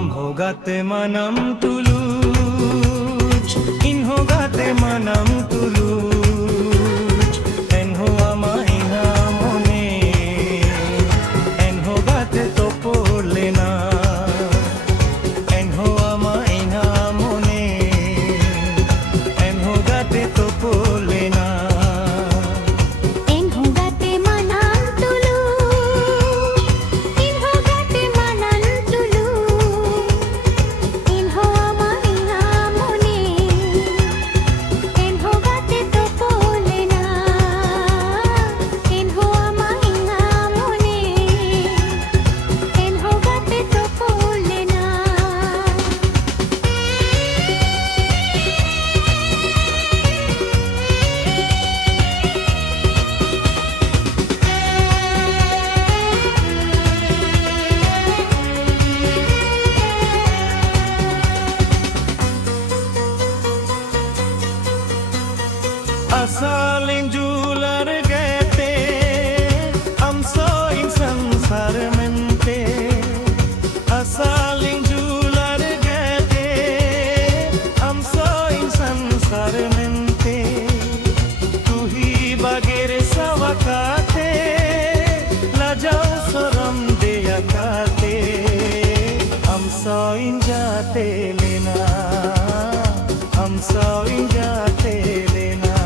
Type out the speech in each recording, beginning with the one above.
Amhogate manam tuluj, inhogate manam tuluj, enho amaina mone, enhogate topolena, enho amaina mone, enhogate topolena. Asaling jular gete, am soin sansar mente. Asaling jular gete, am soin sansar mente. Tu hi bagir sawakate, lajau soram deya kate. Am soin jate lena, am soin jate lena.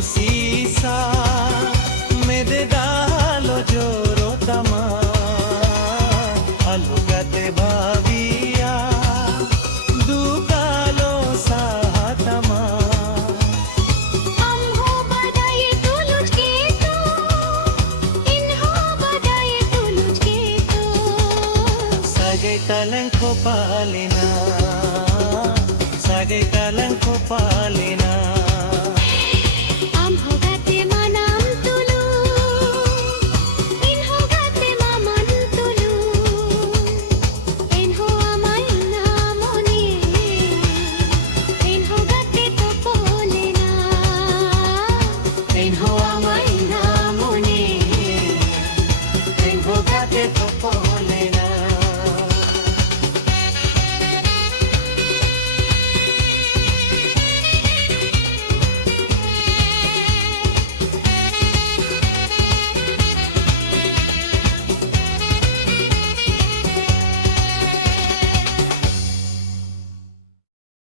Sisa mede dalo joro tama alugate bhaviya dukalo sahatama amho badaye tuluj ke to inho badaye tuluj ke to sage kalanko palina sage kalanko palina